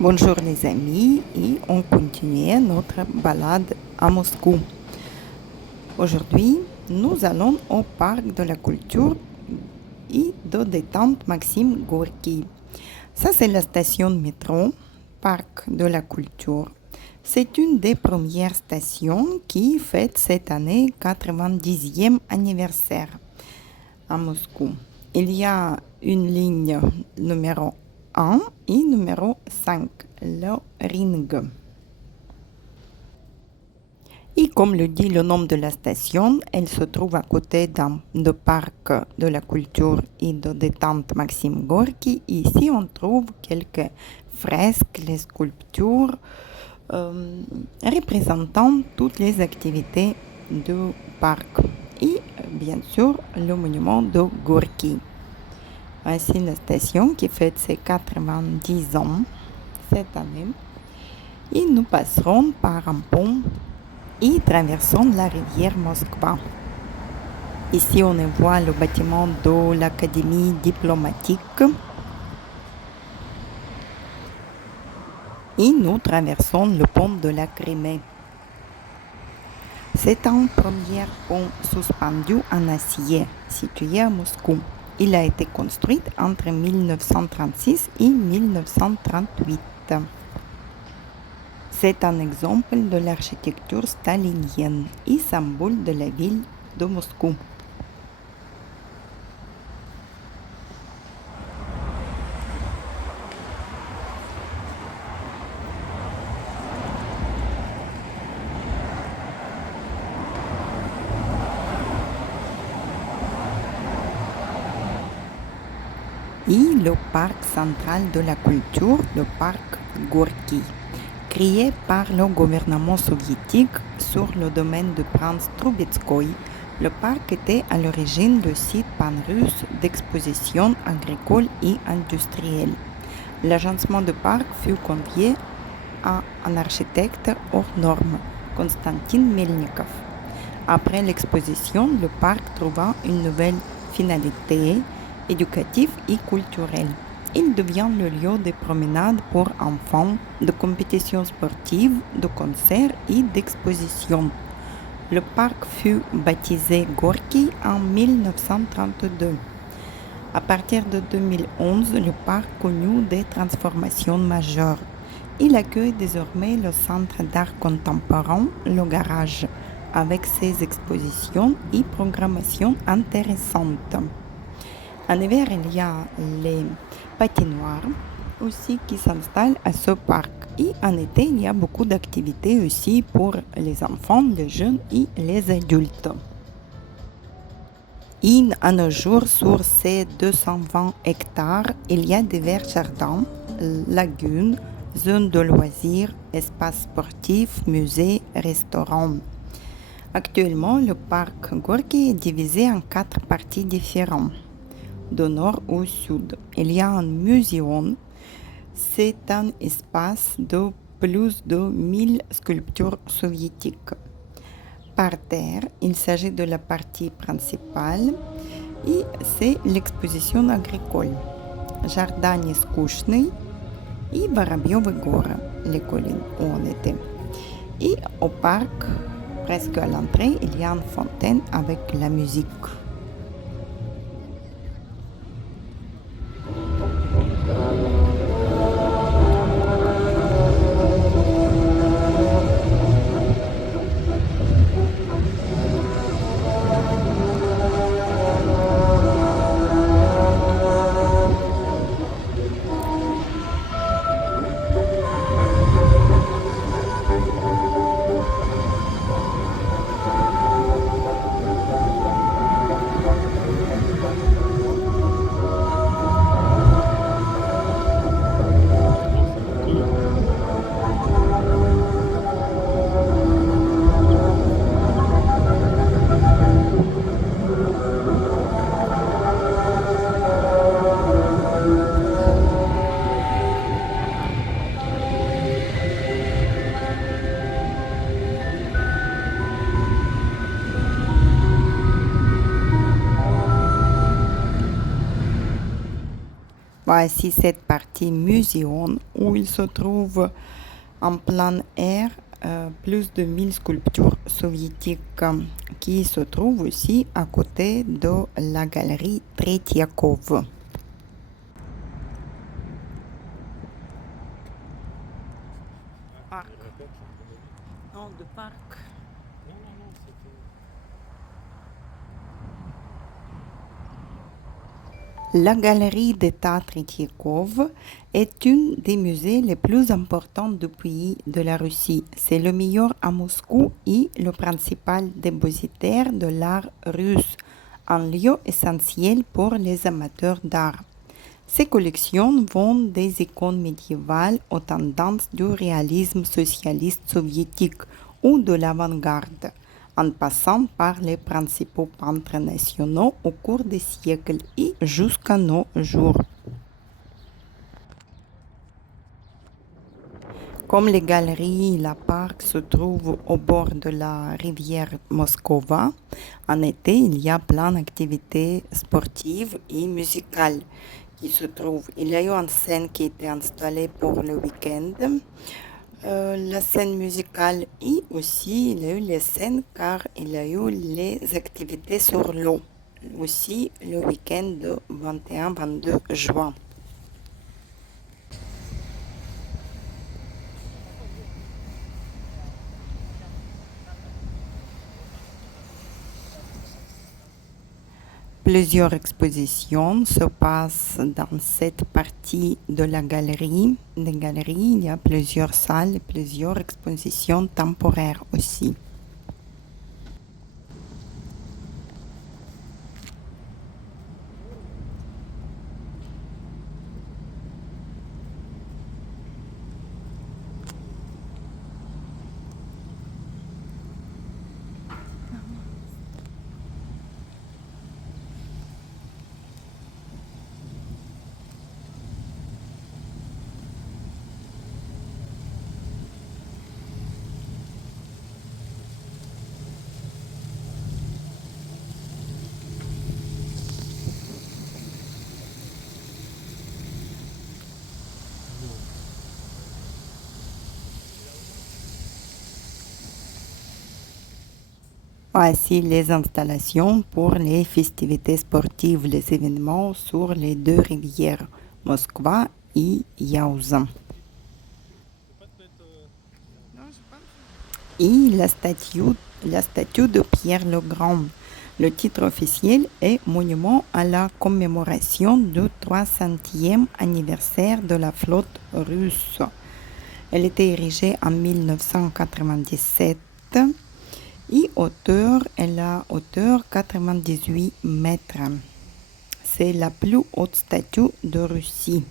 Bonjour les amis et on continue notre balade à Moscou. Aujourd'hui, nous allons au parc de la culture et de détente Maxime Gorky. Ça, c'est la station de métro, parc de la culture. C'est une des premières stations qui fête cette année 90e anniversaire à Moscou. Il y a une ligne numéro 1 et numéro 5, le ring. Et comme le dit le nom de la station, elle se trouve à côté d'un parc de la culture et de détente Maxime Gorky. Ici, on trouve quelques fresques, les sculptures représentant toutes les activités du parc. Et bien sûr, le monument de Gorky. Voici la station qui fête ses 90 ans cette année. Et nous passerons par un pont et traversons la rivière Moskva. Ici, on voit le bâtiment de l'Académie diplomatique. Et nous traversons le pont de la Crimée. C'est un premier pont suspendu en acier situé à Moscou. Il a été construit entre 1936 et 1938. C'est un exemple de l'architecture stalinienne et symbole de la ville de Moscou. Et le parc central de la culture, le parc Gorky, créé par le gouvernement soviétique sur le domaine de Prince Troubetskoï. Le parc était à l'origine le site pan-russe d'exposition agricole et industrielle. L'agencement du parc fut confié à un architecte hors norme, Konstantin Melnikov. Après l'exposition, le parc trouva une nouvelle finalité éducative et culturelle. Il devient le lieu de promenade pour enfants, de compétitions sportives, de concerts et d'expositions. Le parc fut baptisé Gorky en 1932. À partir de 2011, le parc connut des transformations majeures. Il accueille désormais le centre d'art contemporain, le Garage, avec ses expositions et programmations intéressantes. En hiver, il y a les patinoires aussi qui s'installent à ce parc. Et en été, il y a beaucoup d'activités aussi pour les enfants, les jeunes et les adultes. Et à nos jours, sur ces 220 hectares, il y a divers jardins, lagunes, zones de loisirs, espaces sportifs, musées, restaurants. Actuellement, le parc Gorky est divisé en 4 parties différentes, de nord au sud. Il y a un muséum. C'est un espace de plus de 1000 sculptures soviétiques. Par terre, il s'agit de la partie principale et c'est l'exposition agricole. Jardin Skouchny et Воробьёвы горы, les collines où on était. Et au parc, presque à l'entrée, il y a une fontaine avec la musique. Voici cette partie muséum où il se trouve en plein air plus de 1000 sculptures soviétiques qui se trouvent aussi à côté de la galerie Tretiakov. Parc. Non, de parc. La galerie d'État Tretiakov est une des musées les plus importants du pays de la Russie. C'est le meilleur à Moscou et le principal dépositaire de l'art russe, un lieu essentiel pour les amateurs d'art. Ces collections vont des icônes médiévales aux tendances du réalisme socialiste soviétique ou de l'avant-garde, en passant par les principaux peintres nationaux au cours des siècles et jusqu'à nos jours. Comme les galeries, la parc se trouve au bord de la rivière Moskova, en été, il y a plein d'activités sportives et musicales qui se trouvent. Il y a eu une scène qui a été installée pour le week-end, la scène musicale et aussi il y a eu les scènes car il y a eu les activités sur l'eau. Aussi le week-end de 21-22 juin. Plusieurs expositions se passent dans cette partie de la galerie. Des galeries, il y a plusieurs salles et plusieurs expositions temporaires aussi. Voici les installations pour les festivités sportives, les événements sur les deux rivières, Moskva et Yaouzan. Et la statue de Pierre le Grand. Le titre officiel est Monument à la commémoration du 300e anniversaire de la flotte russe. Elle était érigée en 1997 et elle a hauteur 98 mètres. C'est la plus haute statue de Russie.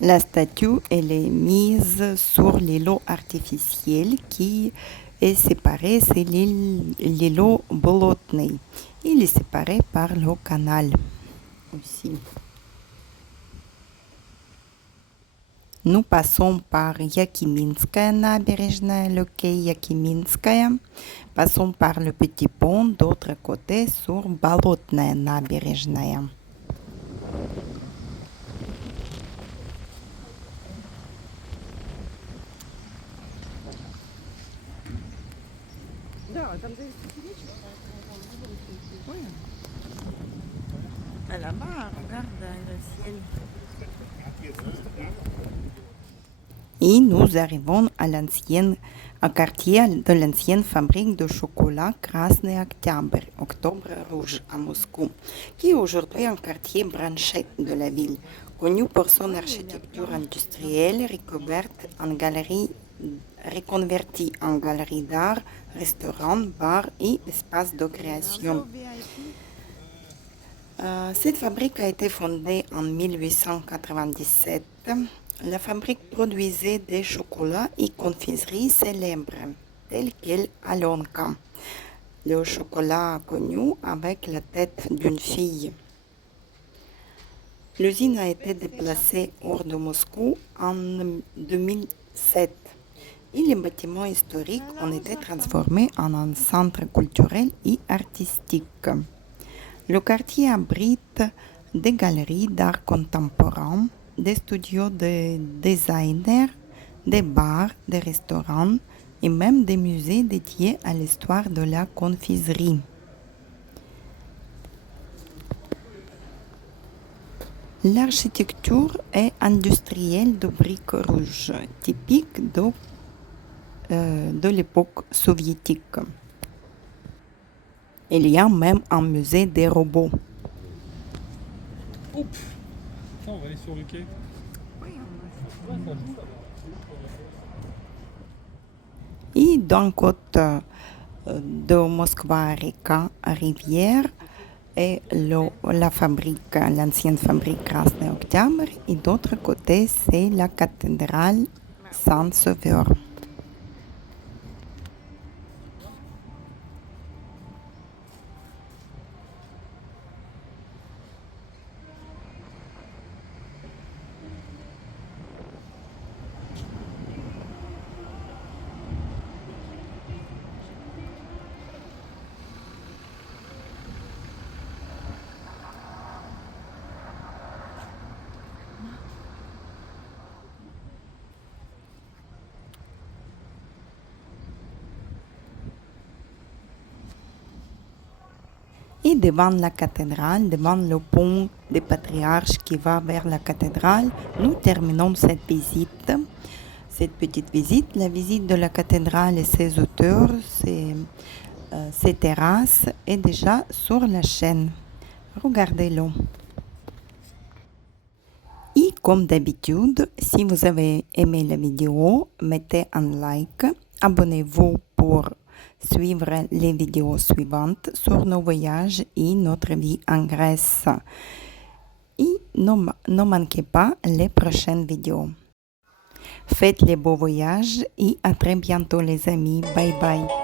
La statue, elle est mise sur l'îlot artificiel qui est séparé, c'est l'îlot Bolotny. Il est séparé par le canal aussi. Nous passons par Yakiminskaya набережная, le quai Yakiminskaya. Passons par le petit pont d'autre côté sur Bolotnaya набережная. Là-bas, regarde le ciel. Et nous arrivons au quartier de l'ancienne fabrique de chocolat Krasny Octobre, Octobre Rouge à Moscou, qui est aujourd'hui un quartier branché de la ville, connu pour son architecture industrielle reconvertie en galerie d'art, restaurant, bar et espace de création. Cette fabrique a été fondée en 1897. La fabrique produisait des chocolats et confiseries célèbres, tels que Alonka, le chocolat connu avec la tête d'une fille. L'usine a été déplacée hors de Moscou en 2007 et les bâtiments historiques ont été transformés en un centre culturel et artistique. Le quartier abrite des galeries d'art contemporain, des studios de designers, des bars, des restaurants et même des musées dédiés à l'histoire de la confiserie. L'architecture est industrielle de briques rouges, typique de l'époque soviétique. Il y a même un musée des robots. Oups. On va aller sur le quai. Et d'un côté de Moskva-Reka rivière et la fabrique, l'ancienne fabrique Krasny Octobre, et d'autre côté, c'est la cathédrale Saint-Sauveur. Et devant la cathédrale, devant le pont des patriarches qui va vers la cathédrale, nous terminons cette visite. Cette petite visite, la visite de la cathédrale et ses auteurs, ses terrasses, est déjà sur la chaîne. Regardez-le. Et comme d'habitude, si vous avez aimé la vidéo, mettez un like, abonnez-vous pour suivre les vidéos suivantes sur nos voyages et notre vie en Grèce. Et ne manquez pas les prochaines vidéos. Faites les beaux voyages et à très bientôt les amis. Bye bye.